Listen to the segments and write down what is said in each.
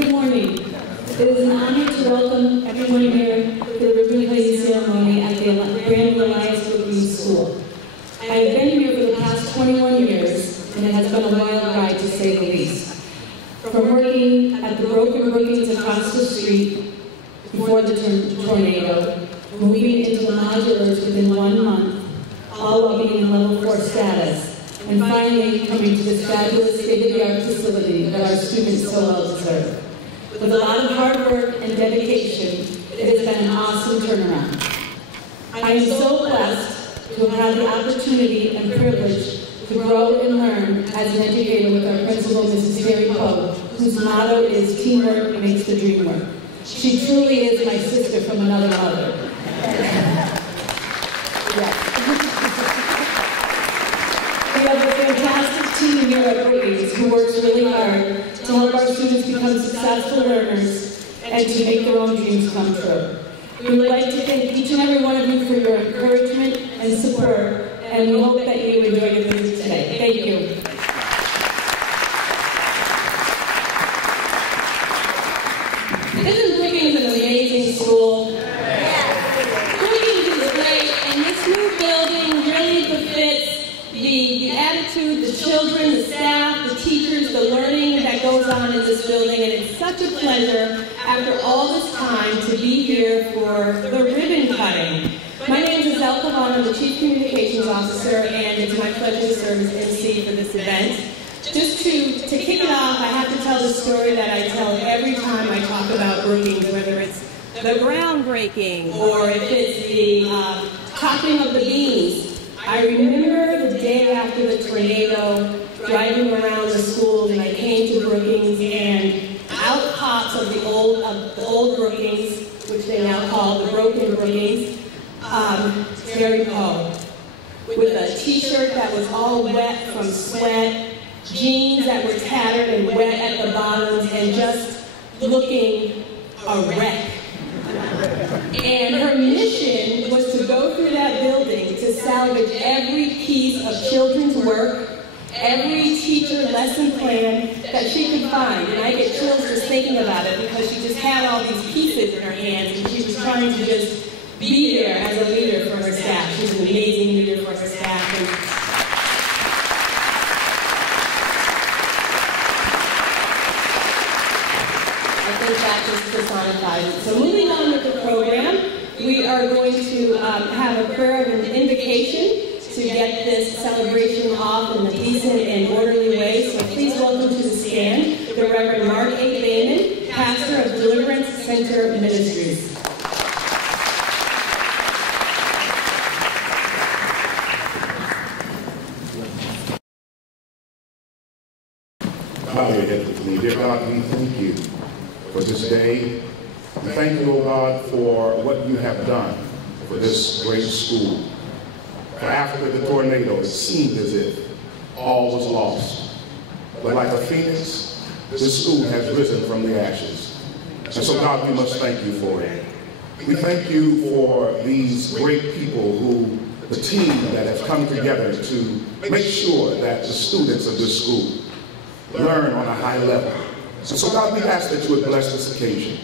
Good morning. It is an honor to welcome everyone here to the ribbon cutting ceremony at the Elias Brookings School. I have been here for the past 21 years, and it has been a wild ride to say the least. From working at the Brookings across the street before the tornado, moving into the modulars within 1 month, all while being in level 4 status, and finally coming to this fabulous state-of-the-art facility that our students so well deserve. With a lot of hard work and dedication, it has been an awesome turnaround. I am so blessed to have had the opportunity and privilege to grow and learn as an educator with our principal, Mrs. Terry Poe, whose motto is teamwork makes the dream work. She truly is my sister from another mother. Yes. We have a fantastic team here at Brookings who works really hard to help our students become successful learners and to make their own dreams come true. We would like to thank each and every one of you for your encouragement and support, and we hope that you enjoy your visit today. Thank you. Isn't Brookings an amazing school? Brookings is great, and this new building really befits the attitude, the children, the staff, the teachers, the learning that goes on in this building, and it's such a pleasure after all this time to be here for the ribbon cutting. My name is Elka Vaughn, I'm the Chief Communications Officer, and it's my pleasure to serve as MC for this event. Just to kick it off, I have to tell the story that I tell every time I talk about Brookings, whether it's the groundbreaking or if it's the topping of the beams. I remember the day after the tornado, driving around the school, and I came to Brookings, and out pops of the old Brookings, which they now call the broken Brookings, Terry Poe, with a t-shirt that was all wet from sweat, jeans that were tattered and wet at the bottoms, and just looking a wreck. And her mission was to go through that building to salvage every piece of children's work, every teacher lesson plan that she could find. And I get chills just thinking about it because she just had all these pieces in her hands and she was trying to just be there as a leader for her staff. She's an amazing leader for her staff. And I think that just personifies it. So moving on with the program, we are going to have a prayer of an invocation to get this celebration off in a decent and orderly way. So please welcome to the stand the Reverend Mark A. Bayman, pastor of Deliverance Center Ministries. Bow your head with me. Dear God, we thank you for this day. We thank you, O God, for what you have done for this great school. For after the tornado, it seemed as if all was lost. But like a phoenix, this school has risen from the ashes. And so, God, we must thank you for it. We thank you for these great people who, the team that has come together to make sure that the students of this school learn on a high level. So God, we ask that you would bless this occasion.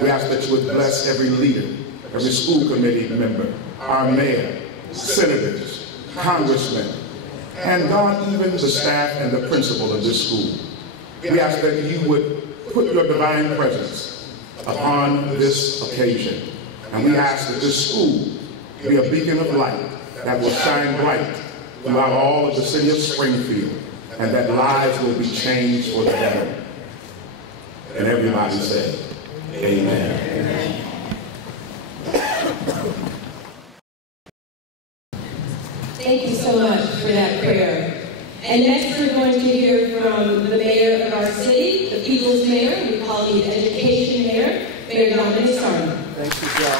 We ask that you would bless every leader, every school committee member, our mayor, senators, congressmen, and God, even the staff and the principal of this school. We ask that you would put your divine presence upon this occasion. And we ask that this school be a beacon of light that will shine bright throughout all of the city of Springfield, and that lives will be changed for the better. And everybody say, amen. Thank you so much for that prayer. And next we're going to hear from the mayor of our city, the people's mayor. We call him the education mayor, Mayor Dominic Sarno. Thank you, Joe.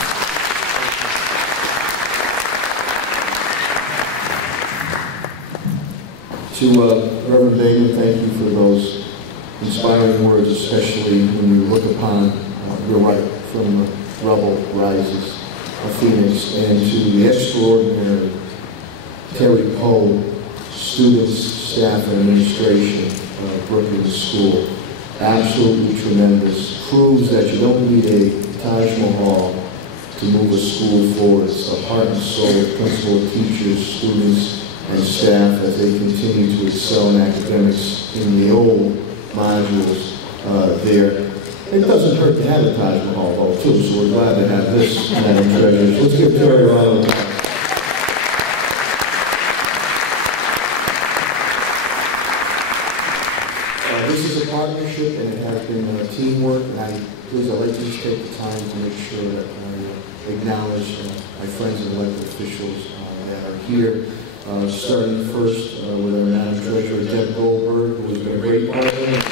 To Reverend David, thank you for those inspiring words, especially when you look upon your right from the rubble rises of Phoenix, and to the extraordinary Terry Poe, students, staff, and administration of Brookings School. absolutely tremendous. Proves that you don't need a Taj Mahal to move a school forward. It's the heart and soul of principal, teachers, students, and staff as they continue to excel in academics in the old modules there. It doesn't hurt to have a Taj Mahal though, too, so we're glad to have this, Madam Treasurer. Let's give Terry a round of applause. This is a partnership, and it has been teamwork, and I'd like to just take the time to make sure that I acknowledge my friends and elected officials that are here, starting first with our Madam Treasurer, Deb Goldberg, who has been a great partner.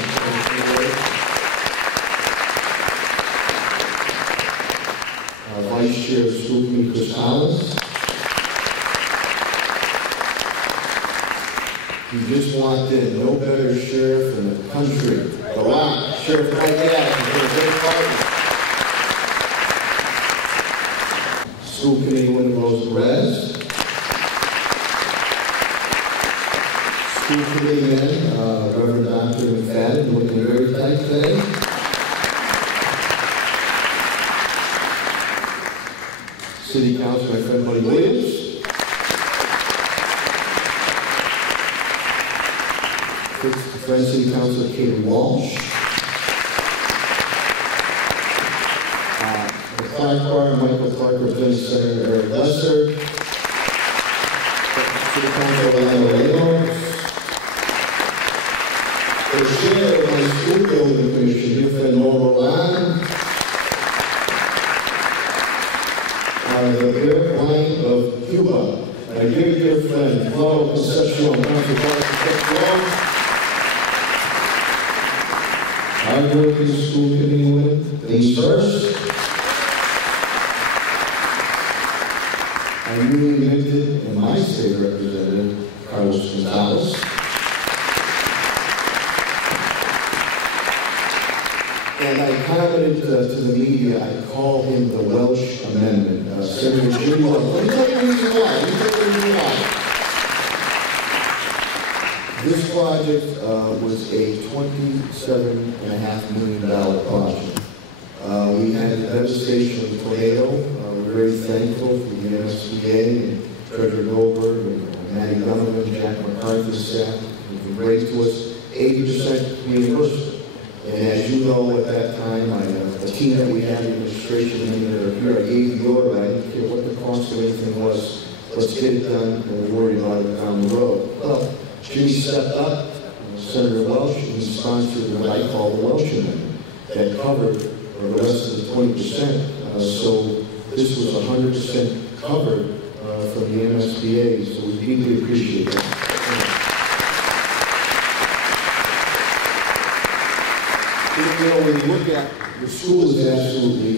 Vice Chair of the School Committee, Chris Collins. You just walked in, no better sheriff in the country. The Rock, Sheriff Mike Adams, has been a great partner. School Committee Women Rose Perez. School Committee men, Reverend Dr. McFadden, looking very tight today. City Council, my friend Buddy Williams. Friend City Councilor Katie Walsh. The Clark Bar, Michael Clark, representing Senator Eric Lesser. City Councilor Orlando Ramos. The Chair of my School Building Commission, dear friend Norma Roland. The Bear Wine of Cuba, my dear friend, Flo Concepcion, Council Concepcion. Hard-working school committee women, ladies first. Our newly elected and my state representative, Carlos Gonzalez. And I commented to the media, I call him the Welsh Amendment. Senator Jim Welch. Let me tell you the reason why. This project was a $27.5 million project. We had the devastation of the tornado. We're very thankful for the MSBA and Treasurer Goldberg and Matty Donovan, Jack McCarthy's staff. It's been great to us. 80% reimbursement. And as you know, at that time, the team that we had, the administration, that are here, I gave the order. I didn't care what the cost of anything was. Let's get it done, and we'll worry about it down the road. Well, Jimmy stepped up, Senator Welch, and he sponsored what I call the Welsh Amendment that covered the rest of the 20%. So this was 100% covered from the MSBA, so we deeply appreciate that. You know, when you look at the school is absolutely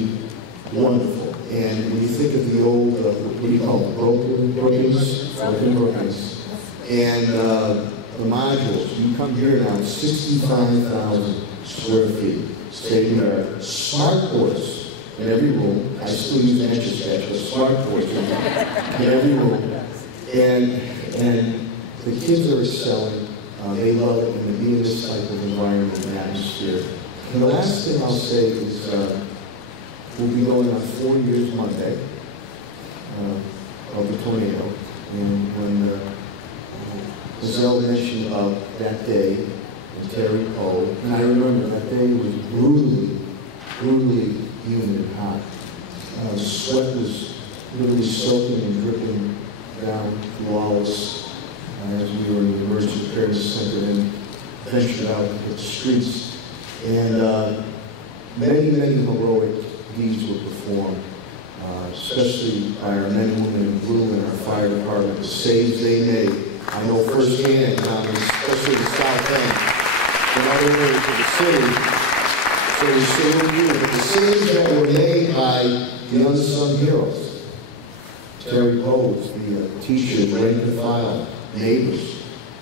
wonderful, and when you think of the old, what do you call it, Brookings, and the modules, you come here now, 65,000 square feet, state-of-the-art, smart boards in every room. I still use Etch-a-Sketch, but smart boards in every room, and the kids are excelling. They love it, and to be in this type of environment and atmosphere. And the last thing I'll say is we'll be going on 4 years Monday of the tornado. And when Giselle mentioned about that day and Terry Poe, and I remember that day was brutally humid and hot. The sweat was literally soaking and dripping down through all of us as we were in the emergency preparedness center and ventured out into the streets. And many heroic deeds were performed, especially by our men and women in blue in our fire department, the saves they made. I know firsthand, especially the South End, in other areas of the city. So we salute you, but the saves that were made by the unsung heroes, Terry Poe, the teachers, rank and file, neighbors,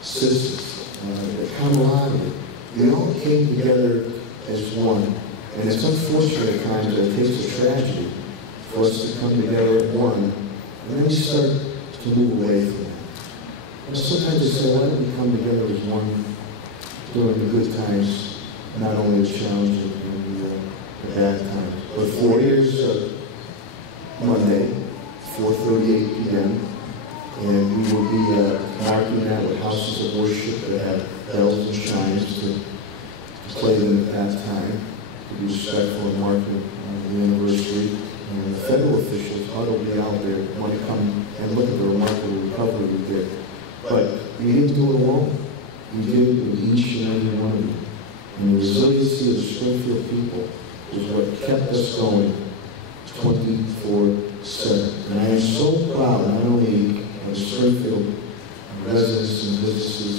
citizens, the camaraderie. We all came together as one, and it's unfortunate at times that it takes a tragedy for us to come together as one, and then we start to move away from that. And sometimes we say, why don't we come together as one during the good times not only the challenging and the bad times. But 4 years, Monday, 4:38 p.m., and we will be marking that with houses of worship that have bells and chimes to play them at that time, to be respectful and marking the anniversary. And the federal officials ought to be out there, want to come and look at the remarkable recovery we did. But we didn't do it alone. We did it with each and every one of you. And the resiliency of the Springfield people is what kept us going 24/7. And I am so proud, not only of the Springfield residents and businesses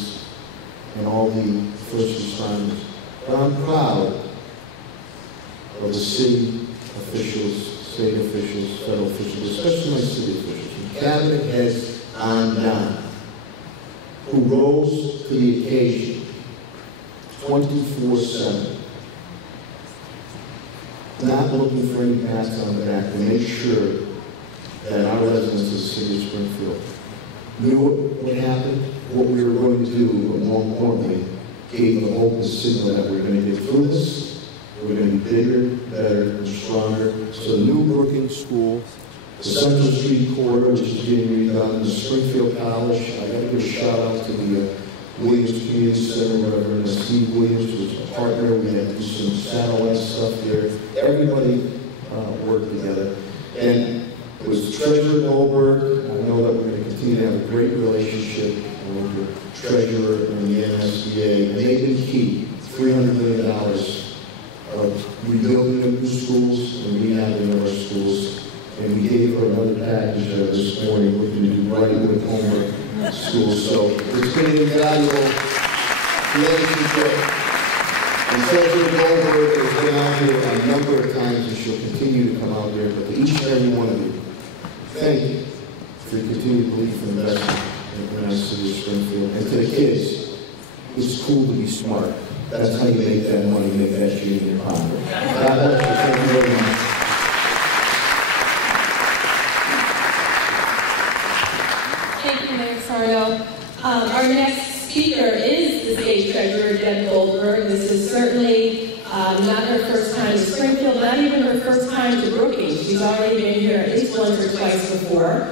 and all the first responders, but I'm proud of the city officials, state officials, federal officials, especially my city officials, from cabinet heads on down, who rose to the occasion 24/7, not looking for any pats on the back, to make sure that our residents of the city of Springfield knew what happened, what we were going to do, but more importantly, gave the hope and signal that we're going to get through this. We're going to be bigger, better, and stronger. So the new Brookings School, the Central Street Corridor, which is getting redone, the Springfield College, I got to give a shout out to the Williams Community Center, Reverend Steve Williams, who was a partner. We had to do some satellite stuff there. Everybody worked together. And it was the treasurer Goldberg. I know that we're going to continue to have a great relationship with the treasurer and the MSBA. And they've been key. $300 million of rebuilding of new schools and rehabbing of our schools. And we gave her another package this morning, looking to do right with homework schools. So it's been an invaluable relationship. And Treasurer Goldberg has been out here a number of times, and she'll continue to come out there. But to each and every one of you, thank you for your continued belief and investment in our city of Springfield. And to the kids, it's cool to be smart. That's how you make that money, make that shit in your pocket. God bless you. Thank you very much. Thank you, Mayor Sarno. Our next speaker is the state treasurer, Deb Goldberg. This is certainly not her first time to Springfield, not even her first time to Brookings. She's already been here at least once or twice before.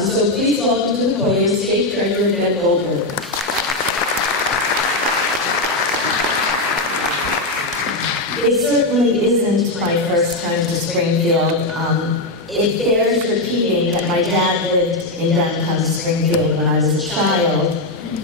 So please welcome to the podium state treasurer, Deb Goldberg. It certainly isn't my first time to Springfield. It bears repeating that my dad lived in downtown Springfield when I was a child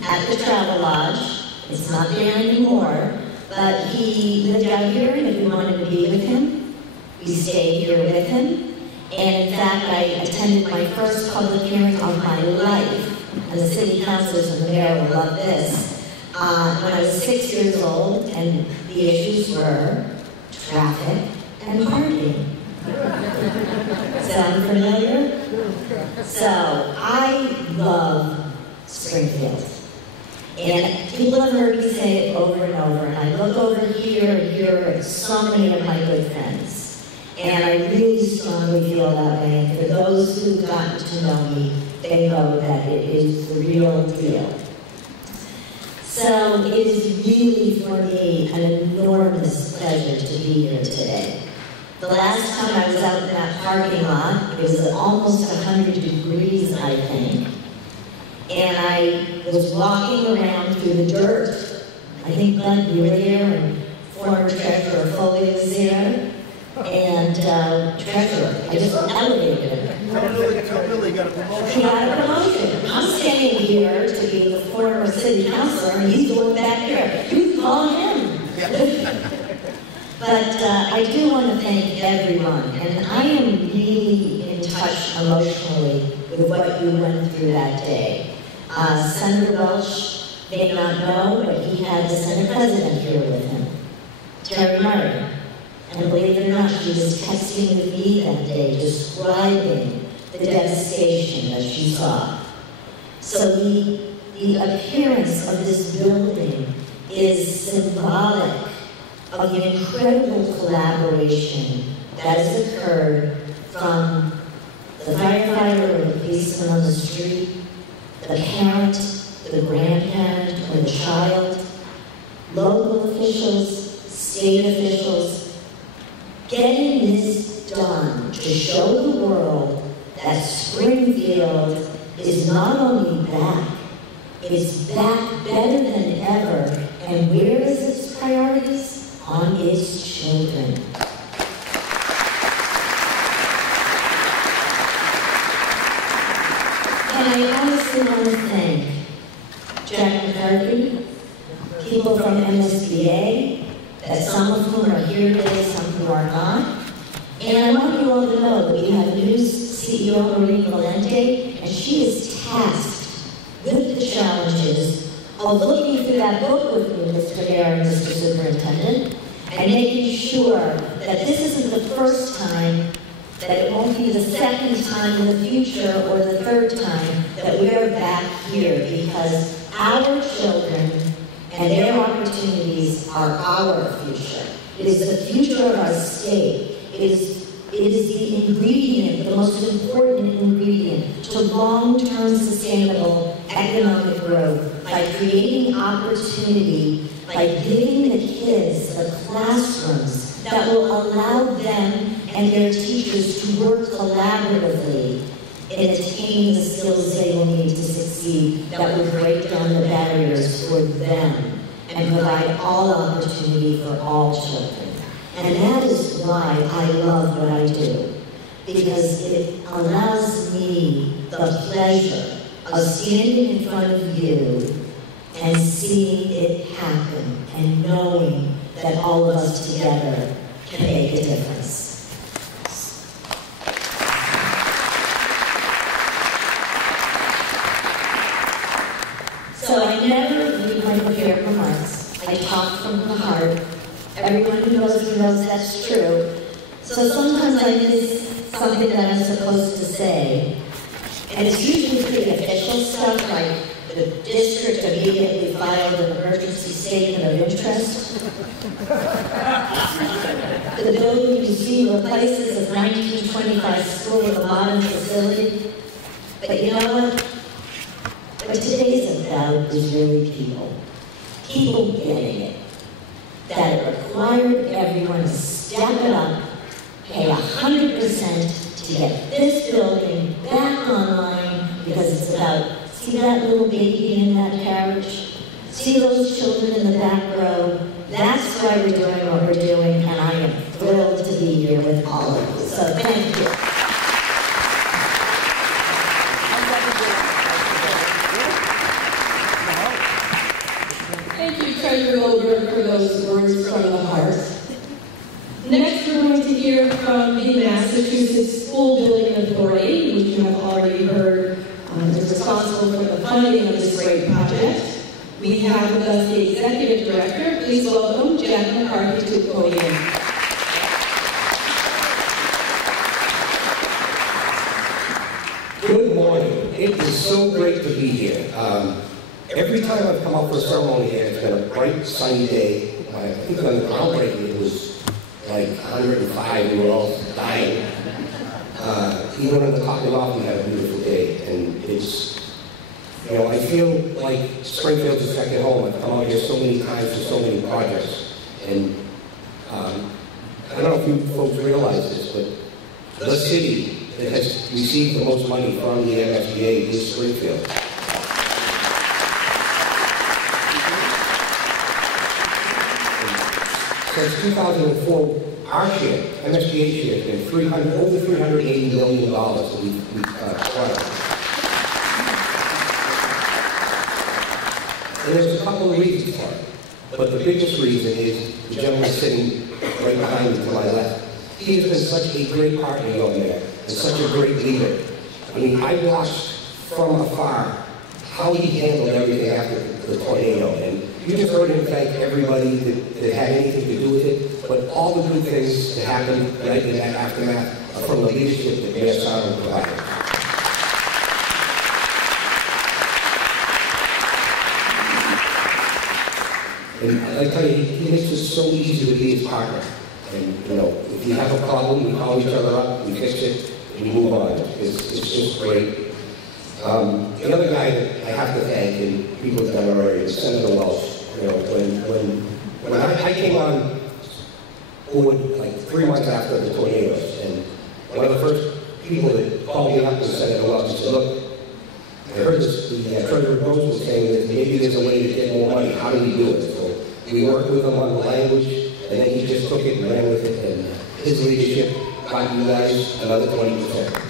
at the Travel Lodge. It's not there anymore, but he lived out here, and if we wanted to be with him, we stayed here with him. And in fact, I attended my first public hearing of my life, and the city councilors and the mayor will love this, when I was 6 years old, and the issues were traffic and parking. Sound familiar? So, I love Springfield. And people have heard me say it over and over, and I look over here and hear so many of my good friends. And I really strongly feel that way. And for those who've gotten to know me, they know that it is the real deal. So it is really, for me, an enormous pleasure to be here today. The last time I was out in that parking lot, it was almost 100 degrees, I think. And I was walking around through the dirt. I think Bud, you were there, and former treasurer Foley was there. And treasurer, I just elevated him. Really got a promotion. He got a promotion. I'm standing here to be the former city councilor, and he's going back here. You call him. But I do want to thank everyone, and I am really in touch emotionally with what you went through that day. Senator Welch may not know, but he had the Senate President here with him, Terry Murray. And believe it or not, she was texting with me that day, describing the devastation that she saw. So the appearance of this building is symbolic of the incredible collaboration that has occurred from the firefighter or the policeman on the street, the parent, the grandparent, or the child, local officials, state officials, getting this done to show the world that Springfield is not only back, it's back better than ever. And where is its priorities? On its children. And I honestly want to thank Jack McCarthy, people from MSBA, that some of whom are here today, some who are not. And I want you all to know that we have new CEO Marie Valente, and she is tasked with the challenges of looking through that book with you, Mr. Mayor and Mr. Superintendent, and making sure that this isn't the first time, that it won't be the second time in the future or the third time that we're back here, because our children and their opportunities are our future. It is the future of our state. It is the ingredient, the most important ingredient to long-term sustainable economic growth by creating opportunity, by giving the kids the classrooms that will allow them and their teachers to work collaboratively in attaining the skills they will need to succeed, that will break down the barriers for them and provide all opportunity for all children. And that is why I love what I do, because it allows me the pleasure of standing in front of you and seeing it happen and knowing that all of us together can make a difference. So I never read my prepared remarks. I talk from the heart. Everyone who knows me knows that's true. So sometimes I miss something that I'm supposed to say. And it's usually pretty official stuff, like the district immediately filed an emergency statement of interest. The building you see replaces a 1925 school with a modern facility. But you know what? What today's about is really people. People getting it. That it required everyone to step it up, pay 100% to get this building back online, because it's about, see that little baby in that carriage? See those children in the back row? That's why we're doing what we're doing, and I am thrilled to be here with all of you. So thank you. Thank you, Treasurer Goldberg, for those words from the heart. Next, we're going to hear from the Massachusetts School Building Authority, which you have already heard is responsible for the funding of this great project. We have with us the Executive Director. Please welcome Jack McCarthy to the podium. Good morning. It is so great to be here. Every time I've come out for a ceremony here, it's been a bright, sunny day. I think on the groundbreaking it was like 105, we were all dying. Even in the coffee loft, we had a beautiful day. And it's, you know, I feel like Springfield's a second home. I've come out here so many times for so many projects. And I don't know if you folks realize this, but the city that has received the most money from the MSBA is Springfield. Since 2004, our share, MSBA share, has been over $380 million that we've acquired. And there's a couple of reasons for it, but the biggest reason is the gentleman sitting right behind me to my left. He has been such a great partner over there and such a great leader. I mean, I watched from afar how he handled everything after the tornado. And you just heard him thank everybody that had anything to do with it, but all the good things that happened right in that aftermath are from the leadership that Mayor Sarno provided. And I tell you, he makes it so easy to be his partner. And, you know, if you have a problem, we call each other up, we fix it, and we move on. It's just great. The other guy that I have to thank, and people have done already, is Senator Welch. You know, when I came on poured like 3 months after the tornadoes. And one of the first people that called me up and said, look, I heard the Treasurer Gross was saying that maybe there's a way to get more money. How do we do it? So we worked with him on the language, and then he just took it and ran with it. And his leadership got you guys another 20%.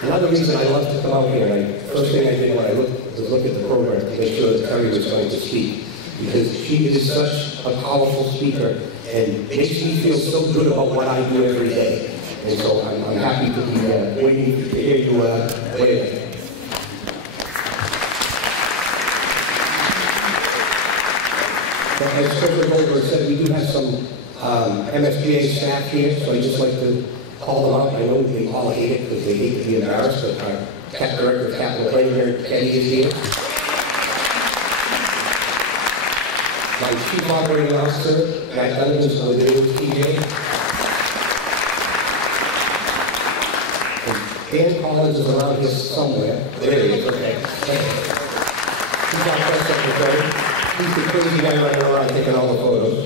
Another reason I love to come out here, first thing I did when I looked was look at the program to make sure that Terry was going to speak. Because she is such a powerful speaker and makes me feel so good about what I do every day. And so I'm happy to be waiting to hear you later. As President Goldberg said, we do have some MSBA staff here, so I'd just like to call them up. I know they all hate it because they hate to be embarrassed, but our Director of Capital Planning here, Teddy, is here. My Chief Operating Officer, Matt Duncan, is over there with TJ. And Dan Collins is around here somewhere. There he is, okay. He's our press secretary. He's the crazy guy running around taking all the photos.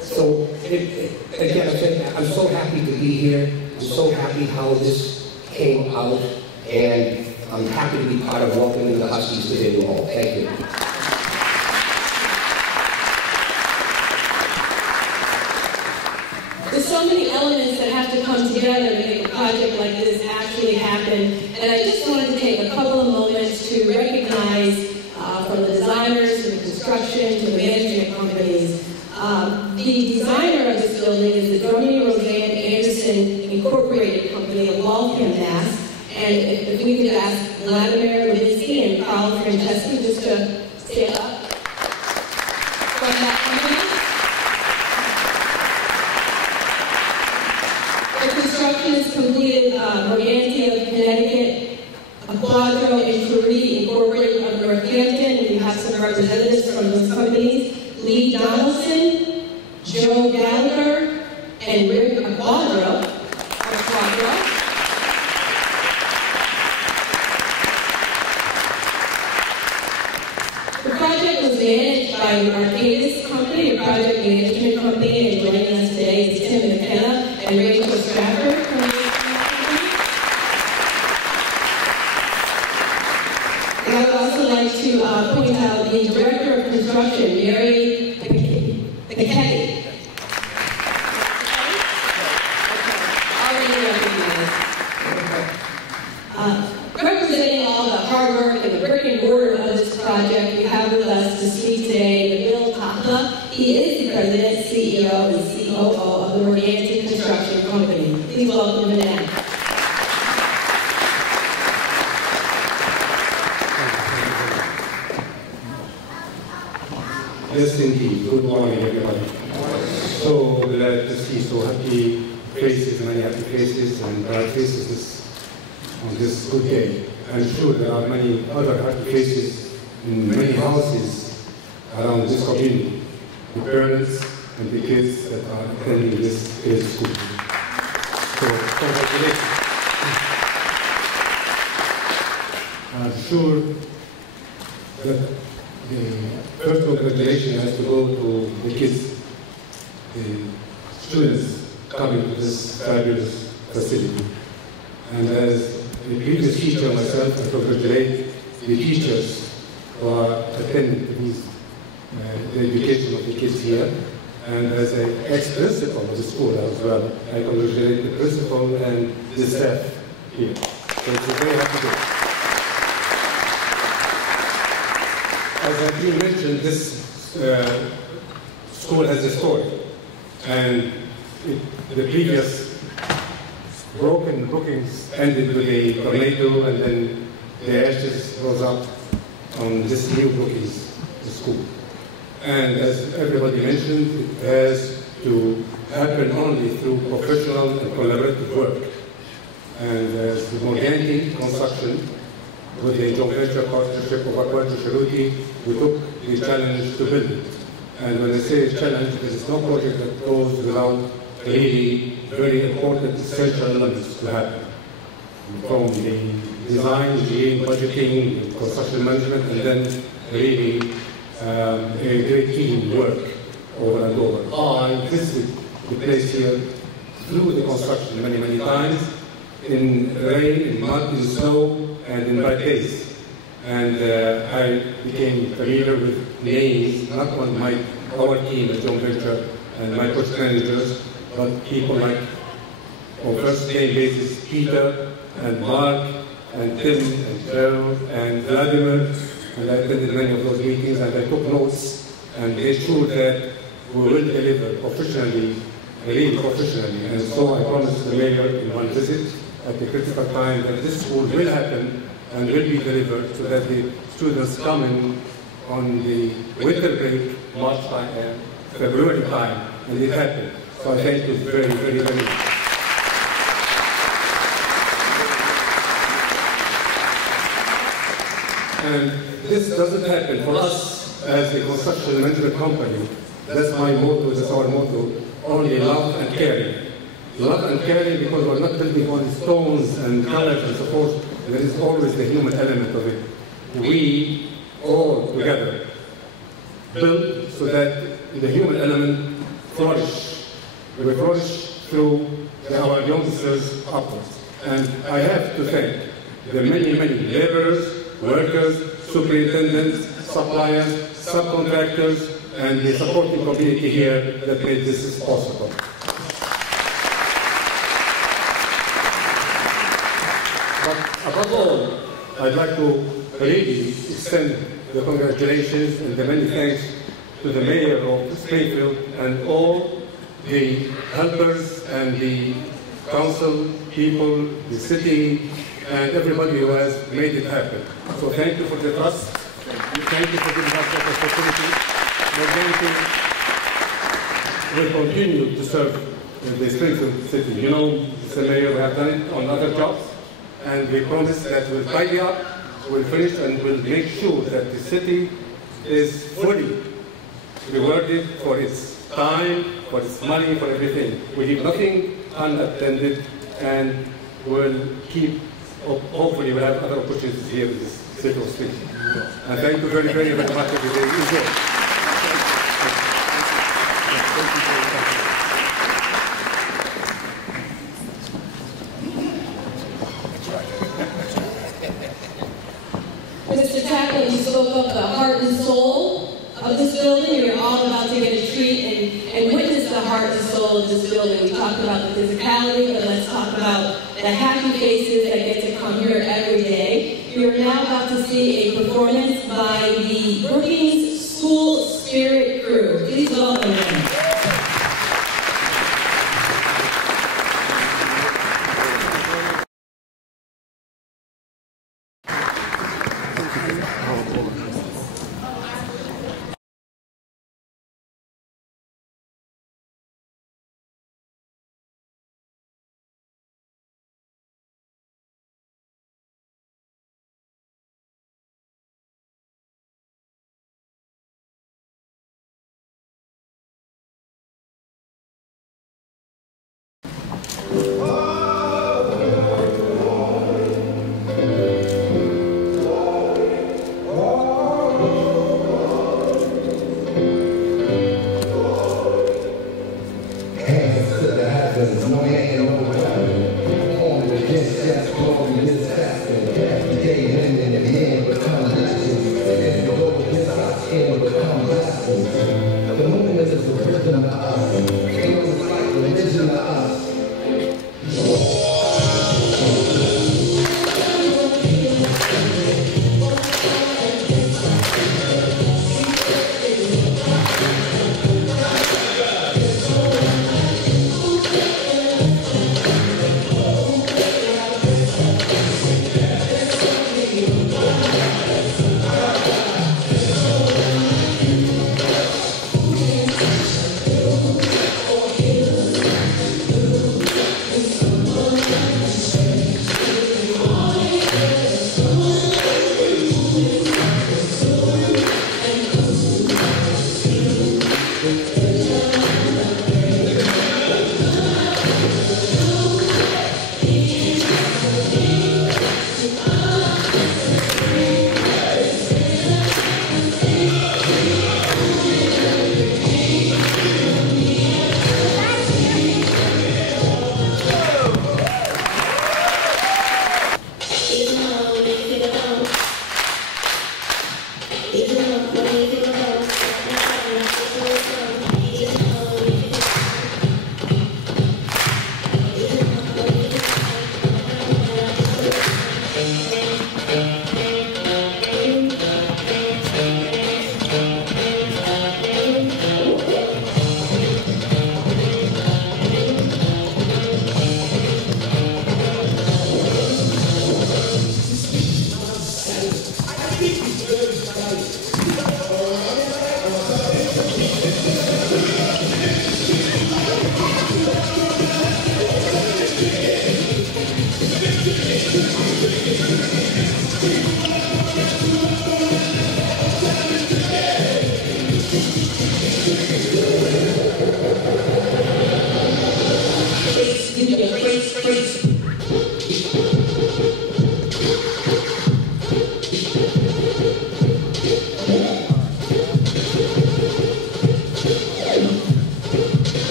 So, again, I'm saying I'm so happy to be here. I'm so happy how this came out. And I'm happy to be part of welcoming the Huskies to City Hall. Thank you. There's so many elements that have to come together to make a project like this actually happen. And I just wanted to take a couple of moments to recognize from the designers to the construction to the management companies. The designer of this building is the Dorney Roseanne Anderson Incorporated Company of Waltham, Mass. And if we could ask Vladimir Levinsky and Carl Franceschi just to stand up from that company. The construction is completed, Morganti of Connecticut, Quadro and Trudy Incorporated of Northampton, and we have some representatives from those companies, Lee Donaldson, Joe Gallagher, and Rick Quadro of Quadro. The project was managed by Arcadis Company, a project management company, and joining us today is Tim McKenna and Rachel Stratford from the company. And I would also like to point out the Director of Construction, Mary McKenny. Already recognized. Representing all the hard work and the brick and mortar of this project, we have with us to speak today Bill Kapla. He is the President, CEO, and COO of the Morganti Construction Company. Please welcome him now. Yes, indeed. Good morning, everybody. So glad to see so happy faces, many happy faces and bright faces on this good day. I'm sure there are many other happy faces in many houses around this community, the parents and the kids that are attending this great school. So, congratulations. I'm sure that the first congratulation has to go to the kids, the students coming to this fabulous facility. And as the previous teacher myself, I congratulate the teachers who are attending to these, the education of the kids here. And as an ex-principal of the school as well, I congratulate the principal and the staff here. So it's a very happy day. As I mentioned, this school has a story. And the previous broken Brookings ended with a tornado, and then the ashes rose up on this new Brookings school. And as everybody mentioned, it has to happen only through professional and collaborative work. And as the Morganti construction, with the joint venture partnership of Aquatic Sharuti, we took the challenge to build it. And when I say challenge, there is no project that goes without really very important essential elements to happen. From the design, engineering, budgeting, construction management, and then really a great team work over and over. I visited the place here through the construction many, many times, in rain, in mud, in snow, and in bad days. And I became familiar with names, not only our team at joint venture and my project managers, but people like, on first name basis, Peter and Mark and Tim and Joe and Vladimir. And I attended many of those meetings, and I took notes and made sure that we will deliver professionally, really professionally. And so I promised the mayor in one visit at the critical time that this school will happen and will be delivered, so that the students coming on the winter break, March time and February time, and it happened. So I thank you very, very, very much. And this doesn't happen for us as a construction management company. That's my motto, that's our motto, only love and caring. Love and caring, because we're not building on stones and colors and so forth. There is always the human element of it. We all together build so that the human element flourish. We flourish through our youngsters upwards. And I have to thank the many, many laborers, workers, superintendents, suppliers, subcontractors, and the supporting community here that made this possible. But above all, I'd like to really extend the congratulations and the many thanks to the mayor of Springfield and all the helpers and the council people, the city, and everybody who has made it happen. So thank you for the trust. Thank you for giving us that opportunity. We'll continue to serve the Springfield city. You know, Mr. Mayor, we have done it on other jobs, and we promise that we'll tidy up, we'll finish, and we'll make sure that the city is fully rewarded for its time, for its money, for everything. We leave nothing unattended, and we'll keep, hopefully we'll have other opportunities here in this city of Springfield. And thank you very, very, very much, everybody. Enjoy. Mr. Tackle, you spoke of the heart and soul of this building. You're all about to get a treat and witness the heart and soul of this building. We talked about the physicality, but let's talk about the happy faces that get to come here every day. You're now about to see a performance by the Brookings School Spirit Crew. Please welcome them.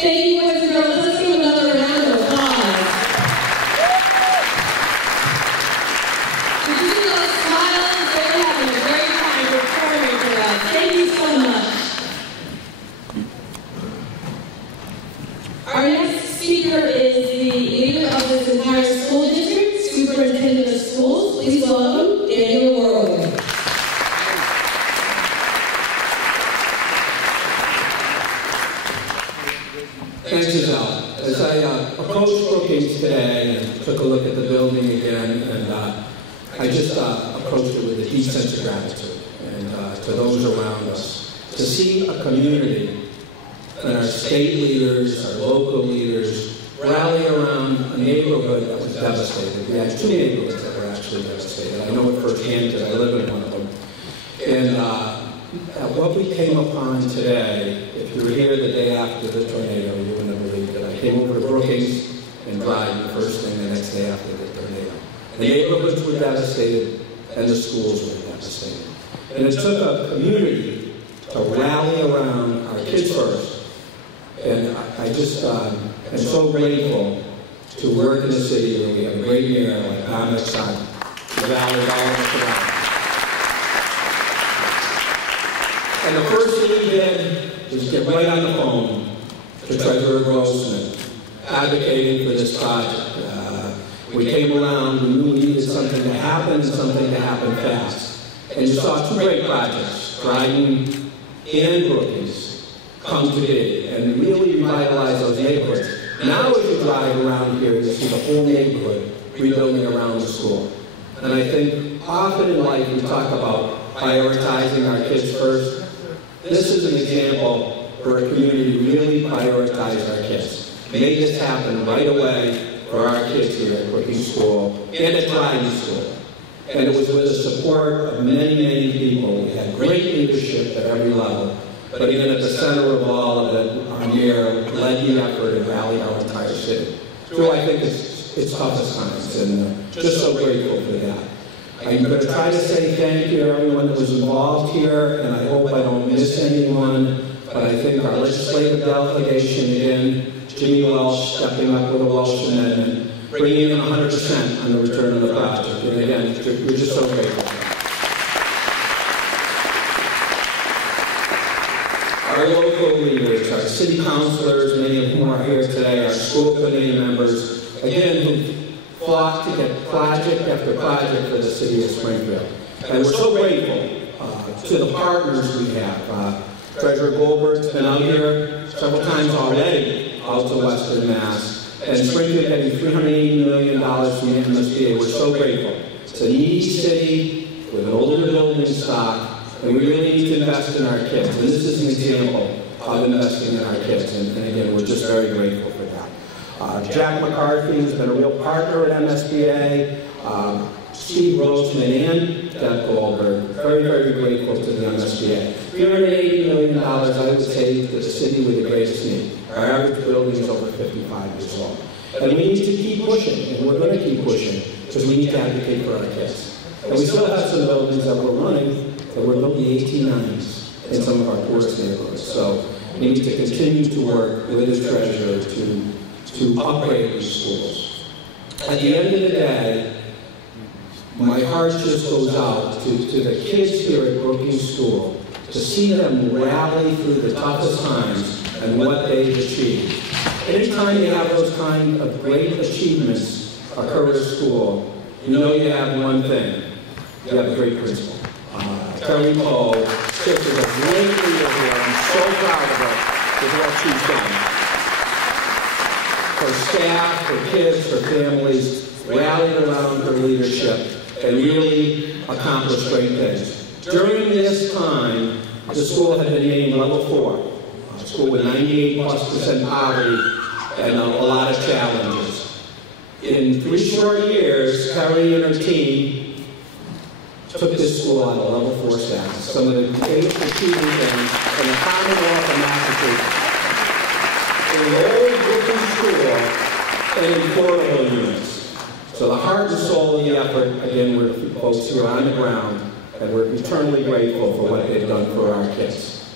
Thank you, boys and girls. Let's give another round of applause. Did you see those smiles? They're having a great time performing for us. Thank you so much. Our next speaker is the leader of this entire school district, Superintendent of Schools. Please welcome Daniel Warwick. Thanks, Giselle. As I approached Brookings today and took a look at the building again, and I just approached it with a deep sense of gratitude and to those around us. To see a community and our state leaders, our local leaders, rally around a neighborhood that was devastated. We had 2 neighborhoods that were actually devastated. I know it firsthand because I live in one of them. And what we came upon today, if you were here the day after the tornado, you would never believe it. I came over to Brookings and drive the first thing the next day after the tornado. The neighborhoods were devastated and the schools were devastated. And it took a community to rally around our kids first. And I just am so grateful to work in the city where we have a great mayor like Elias who rallied all of us around. And the first thing we did was get right on the phone to Treasurer Grossman, advocating for this project. We came around, we knew we needed something to happen fast. And you saw 2 great projects, Dryden and Brookings, come to be and really revitalize those neighborhoods. Now as you drive around here, you see the whole neighborhood rebuilding around the school. And I think often in life we talk about prioritizing our kids first. This is an example where a community really prioritized our kids. Made this happen right away for our kids here at Brookings School and at Dryden School. And it was with the support of many, many people. We had great leadership at every level. But again, at the center of all of it, our mayor led the effort and rallied our entire city. Through, I think, its toughest times, and just so grateful for that. I'm going to try to say thank you to everyone that was involved here, and I hope I don't miss anyone, but I think our legislative delegation, again, Jimmy Welsh stepping up with a Welsh amendment, bringing in 100% on the return of the project, and again, we're just so grateful. Our local leaders, our city councilors, many of whom are here today, our school committee members, again, who fought to get project after project for the city of Springfield. And we're so grateful to the partners we have. Treasurer Goldberg's been out here several times already out to Western Mass. And Springfield getting $380 million from the MSBA. We're so grateful. It's a needy city with an older building stock, and we really need to invest in our kids. And this is an example of investing in our kids. And again, we're just very grateful for that. Jack McCarthy has been a real partner at MSBA. Steve Roseman and Deb Goldberg, very, very grateful to the MSBA. $380 million, I would say, to the city with the greatest need. Our average building is over 55 years old. And we need to keep pushing, and we're going to keep pushing, because we need to advocate for our kids. And we still have some buildings that we're running that were built in the 1890s in some of our poorest neighborhoods. So we need to continue to work with the treasurer to upgrade these schools. At the end of the day, my heart just goes out to the kids here at Brookings School to see them rally through the toughest times and what they've achieved. Anytime you have those kind of great achievements occur at school, you know you have one thing. You have a great principal. Terry Poe, Chip is a great leader here. I'm so proud of her with what she's done. Her staff, her kids, her families rallied around her leadership and really accomplished great things. During this time, the school had been named level 4, a school with 98+% poverty and a lot of challenges. In 3 short years, Terry and her team took this school on a level 4 status, some of the greatest achieving things in the Commonwealth of Massachusetts. Enrolled Brookings School and in affordable units. So the heart and soul of the effort, again, we're folks here on the ground, and we're eternally grateful for what they've done for our kids.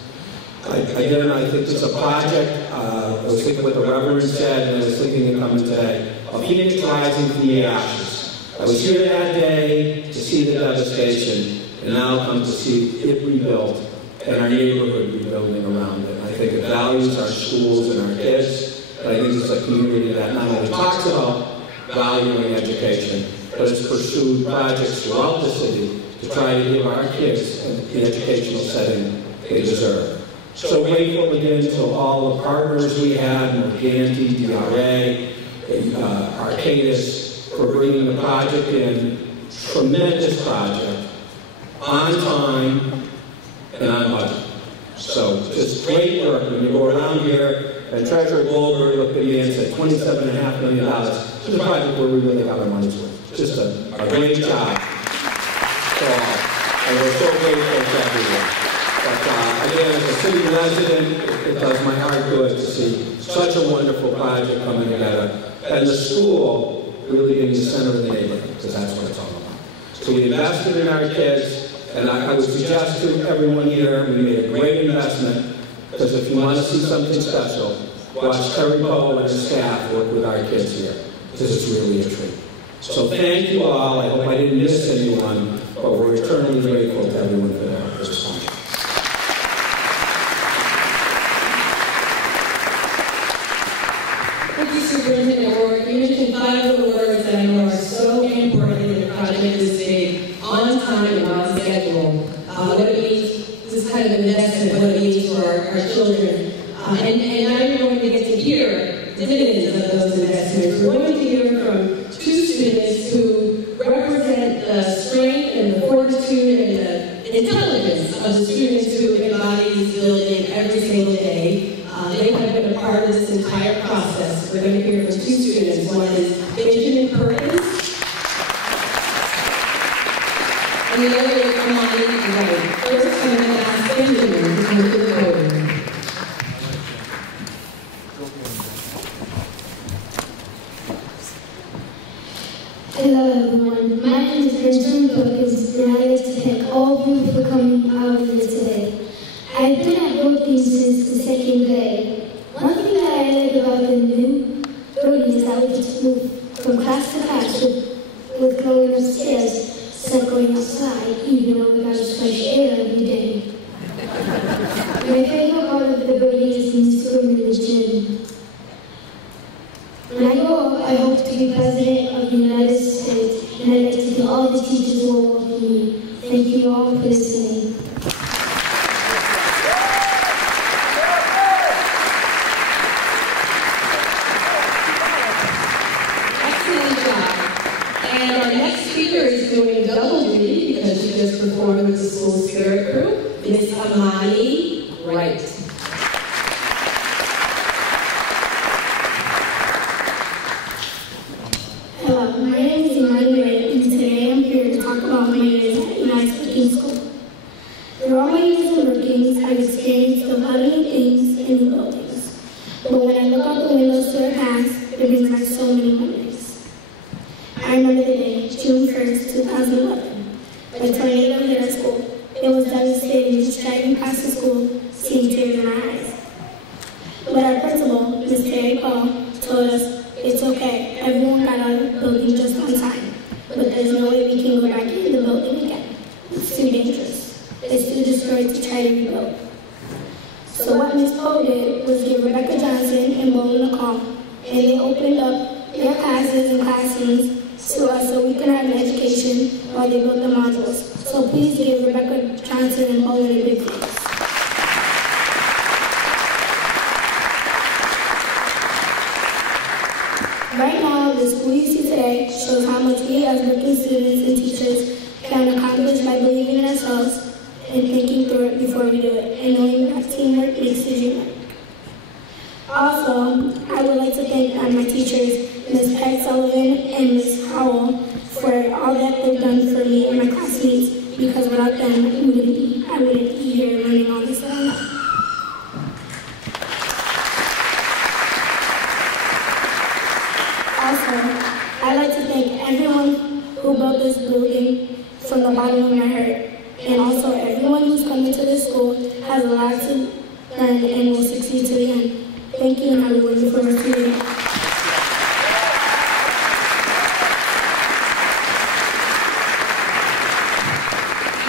Again, I think it's a project, I was thinking what the Reverend said, and I was thinking of coming today, of Phoenix rising from the ashes. I was here that day to see the devastation, and now I've come to see it rebuilt and our neighborhood rebuilding around it. I think it values our schools and our kids, and I think it's a community that not only talks about valuing education, but it's pursued projects throughout the city to try to give our kids the educational setting they deserve. So grateful again to all the partners we had, Morganti, DRA, Arcadis, for bringing the project in. Tremendous project, on time and on budget. So just great work. When you go around here, and Treasurer Goldberg looked at me and said, $27.5 million. This is a project where we really got our money's worth. Just a great job. So, and we're so grateful to everyone. But again, as a city resident, it does my heart good to see such a wonderful project coming together. And the school really being the center of the neighborhood, because that's what it's all about. So we invested in our kids, and I would suggest to everyone here, we made a great investment, because if you want to see something special, watch Terry Bowe and his staff work with our kids here, because it's really a treat. So thank you all. I hope I didn't miss anyone, but we're eternally grateful to everyone for their response. Superintendent Award. You mentioned 5 awards that I know are so important in the project this big, on time and on schedule. What it means, this is kind of an investment, what it means for our children. And not everyone gets to hear the dividends of those investments. We're going to hear from 2 students who represent the strength and the fortitude and the intelligence of the students who embody this building every single day. They have been a part of this entire process. We're going to hear from 2 students. One is Benjamin Perkins, and the other is Amani Wright. First, I'm going to ask Benjamin to come to the podium. Hello everyone, my name is Benjamin Brookings, and I'd like to thank all of you for coming out here today. I've been at Brookings since the 2nd grade. One thing that I like about the new building is that we get to move from class to class with going upstairs instead of going outside, even though we got to fresh air every day. My favorite part of the building is the school in the gym. When I grow up, I hope to be President of the United States, and I'd like to thank all the teachers who are working me. Thank you all for listening. Excellent job. And our next speaker is doing double duty because she just performed with the school spirit group, Miss Amani Wright. Hello, my name is Amani Wright, and today I'm here to talk about my years at Elias Brookings School. Throughout my years in Brookings, I've experienced a lot of new things in the buildings. But when I look out the windows to our past, it brings back so many memories. I remember the day, June 1st, 2011. A tornado hit our school. It was devastating just driving past the school, seeing tears in our eyes. But our principal, Ms. Terry Paul, told us, it's okay, everyone got out of the building just on time. But there's no way we can go back in the building again. It's too dangerous. It's too destroyed to try to rebuild. So what Ms. Paul did was give Rebecca Johnson and Bolin a call, and they opened up their classes and classrooms to us so we could have an education while they built the modules. So please give Rebecca Johnson and Bolin a big thanks. Right now, the school you see today shows how much we as working students and teachers can accomplish by believing in ourselves and thinking through it before we do it, and knowing that teamwork makes the dream work. Also, I would like to thank my teachers, Ms. Peg Sullivan and Ms. Howell, for all that they've done for me and my classmates, because without them, I wouldn't be here learning all this stuff. Also, I'd like to thank everyone who built this building from the bottom of my heart. And also everyone who's coming to this school has allowed friend, and will succeed to the end. Thank you, and have a wonderful rest of your day.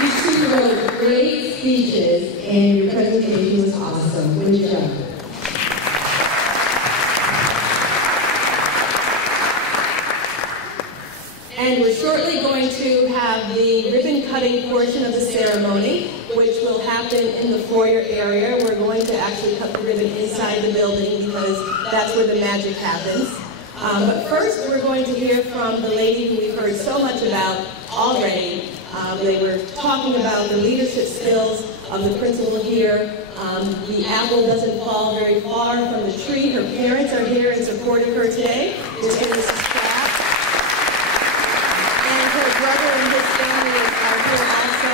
You two wrote great speeches, and your presentation was awesome. Good job. And we're shortly going to have the ribbon cutting portion of the ceremony, which will happen in the foyer area. We're going to actually cut the ribbon inside the building because that's where the magic happens. But first, we're going to hear from the lady who we've heard so much about already. They were talking about the leadership skills of the principal here. The apple doesn't fall very far from the tree. Her parents are here and supporting her today. Mr. and Mrs. Kraft. And her brother and his family are here also.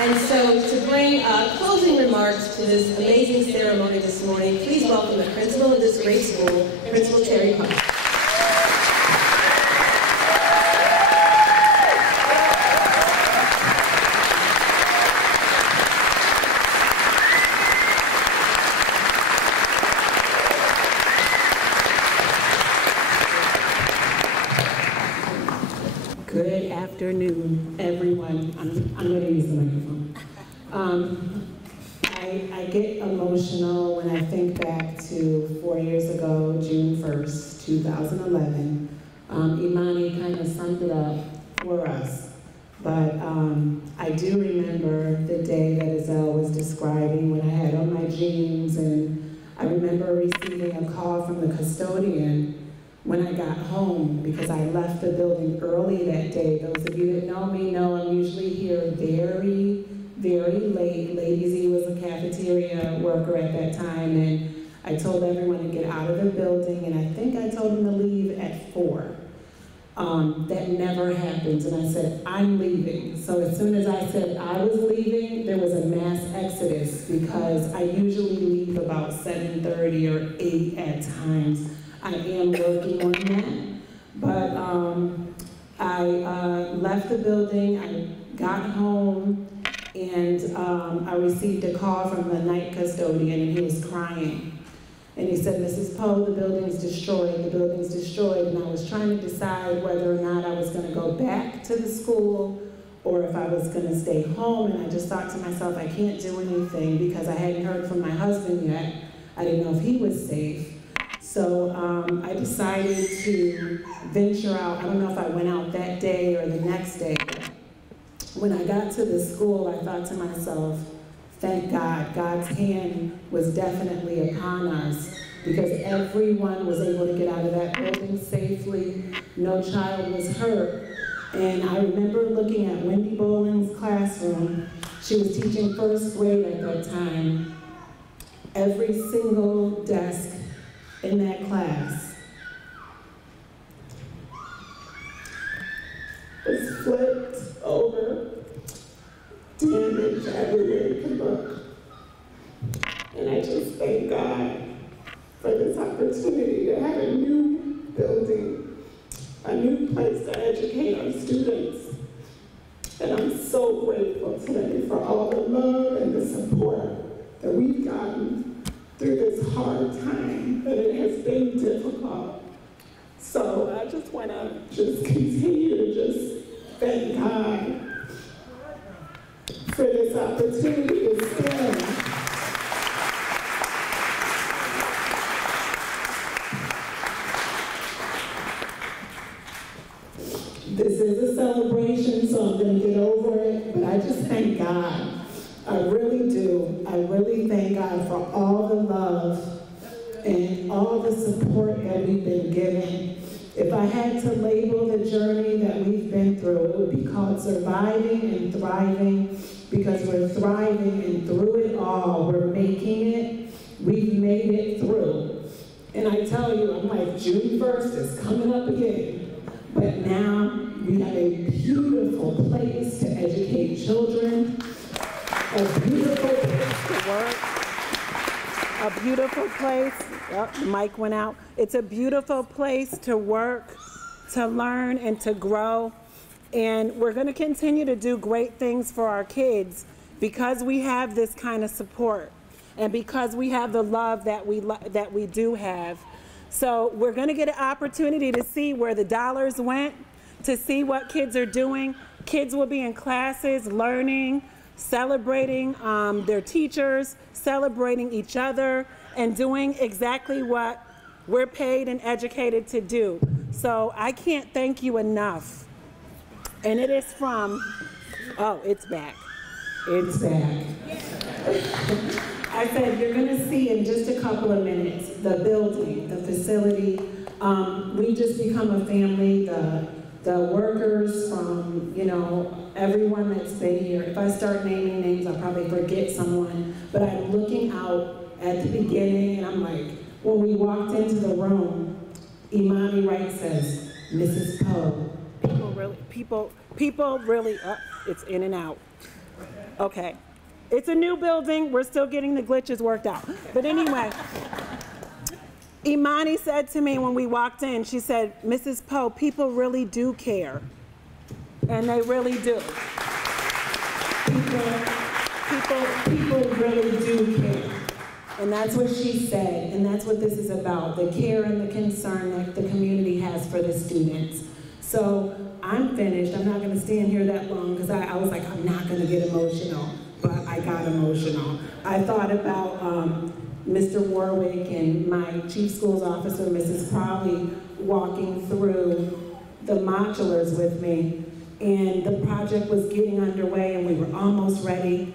And so to bring closing remarks to this amazing ceremony this morning, please welcome the principal of this great school, Principal Terry Clark. Good afternoon, everyone. I'm going to use the microphone. I get emotional when I think back to 4 years ago, June 1st, 2011. Imani kind of summed it up for us. But I do remember the day that Azelle was describing when I had on my jeans, and I remember receiving a call from the custodian when I got home, because I left the building early that day. Those of you that know me know I'm usually here very, very late. Lady Z was a cafeteria worker at that time, and I told everyone to get out of the building, and I think I told them to leave at 4. That never happens, and I said, I'm leaving. So as soon as I said I was leaving, there was a mass exodus, because I usually leave about 7:30 or 8 at times. I am working on that, but I left the building, I got home, and I received a call from the night custodian, and he was crying. And he said, Mrs. Poe, the building's destroyed, the building's destroyed. And I was trying to decide whether or not I was going to go back to the school or if I was going to stay home. And I just thought to myself, I can't do anything because I hadn't heard from my husband yet. I didn't know if he was safe. So I decided to venture out. I don't know if I went out that day or the next day. When I got to the school, I thought to myself, thank God, God's hand was definitely upon us, because everyone was able to get out of that building safely. No child was hurt. And I remember looking at Wendy Bowling's classroom. She was teaching first grade at that time. Every single desk in that class was flipped over, damaged everywhere you could look. And I just thank God for this opportunity to have a new building, a new place to educate our students. And I'm so grateful today for all the love and the support that we've gotten through this hard time, and it has been difficult. So I just want to just continue to just thank God for this opportunity to stand. This is a celebration, so I'm going to get over it, but I just thank God. I really do. I really thank God for all the love and all the support that we've been given. If I had to label the journey that we've been through, it would be called surviving and thriving, because we're thriving, and through it all, we're making it. We've made it through. And I tell you, I'm like, June 1st is coming up again. But now we have a beautiful place to educate children, a beautiful place to work, a beautiful place, oh, the mic went out. It's a beautiful place to work, to learn, and to grow. And we're going to continue to do great things for our kids because we have this kind of support. and because we have the love that we do have. So we're going to get an opportunity to see where the dollars went, to see what kids are doing. Kids will be in classes, learning, celebrating their teachers, celebrating each other, and doing exactly what we're paid and educated to do. So I can't thank you enough. And it is from, oh, it's back. It's back. I said, you're going to see in just a couple of minutes the building, the facility. We just become a family. The workers from, you know, everyone that's been here. If I start naming names, I'll probably forget someone. But I'm looking out at the beginning, and I'm like, when we walked into the room, Imani Wright says, Mrs. Poe, people really, it's in and out. Okay. It's a new building. We're still getting the glitches worked out. But anyway, Imani said to me when we walked in, she said, Mrs. Poe, people really do care. And they really do. People really do care. And that's what she said, and that's what this is about, the care and the concern that the community has for the students. So I'm finished. I'm not going to stand here that long because I was like, I'm not going to get emotional, but I got emotional. I thought about Mr. Warwick and my chief schools officer, Mrs. Crowley, walking through the modulars with me, and the project was getting underway and we were almost ready,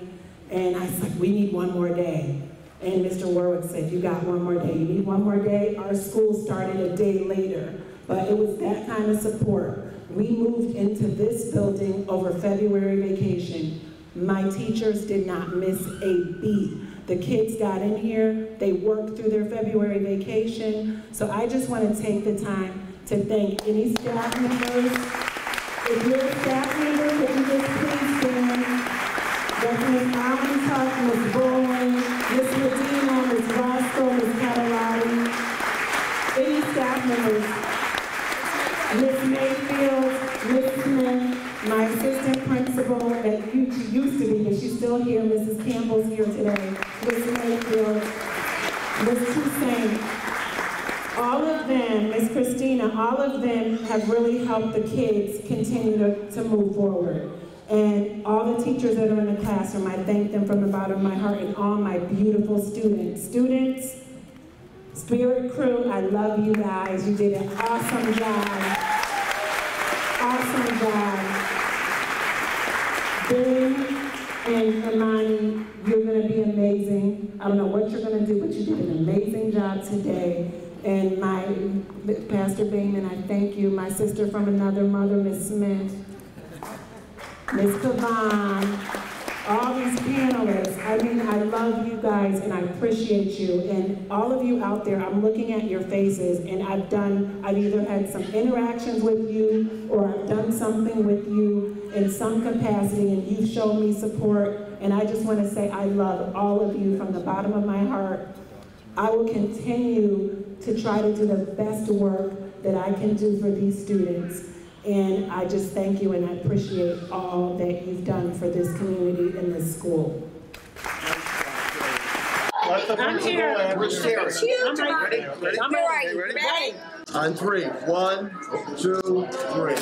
and I was like, we need one more day. And Mr. Warwick said, you got one more day. You need one more day? Our school started a day later, but it was that kind of support. We moved into this building over February vacation. My teachers did not miss a beat. The kids got in here, they worked through their February vacation. So I just want to take the time to thank any staff members. If you're a staff member, could you just please stand? That's Ms. Allentuck, Ms. Bowen, Ms. Medina, Ms. Roscoe, Ms. Catalari. Any staff members? Ms. Mayfield, Ms. Smith, my assistant principal that used to be, but she's still here. Mrs. Campbell's here today. Ms. Mayfield, Ms. Toussaint. All of them, Ms. Christina, all of them have really helped the kids continue to move forward. And all the teachers that are in the classroom, I thank them from the bottom of my heart, and all my beautiful students. Students, Spirit Crew, I love you guys. You did an awesome job. Awesome job. Ben and Imani, you're going to be amazing. I don't know what you're going to do, but you did an amazing job today. And my Pastor Bayman, I thank you. My sister from another mother, Ms. Smith, Ms. Kavan, all these panelists. I mean, I love you guys and I appreciate you. And all of you out there, I'm looking at your faces, and I've either had some interactions with you or I've done something with you in some capacity, and you've shown me support. And I just want to say I love all of you from the bottom of my heart. I will continue to try to do the best work that I can do for these students. And I just thank you, and I appreciate all that you've done for this community and this school. I'm here. It's huge. I'm ready. On three. 1, 2, 3.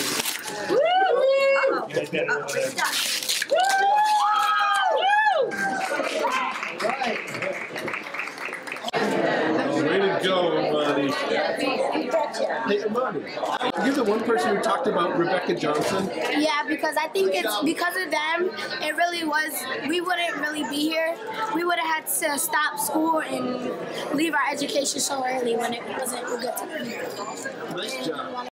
Way to go, Imani. Hey, Imani, you're the one person who talked about Rebecca Johnson. Yeah, because I think it's because of them, it really was, we wouldn't really be here. We would have had to stop school and leave our education so early when it wasn't good to be here. Nice job.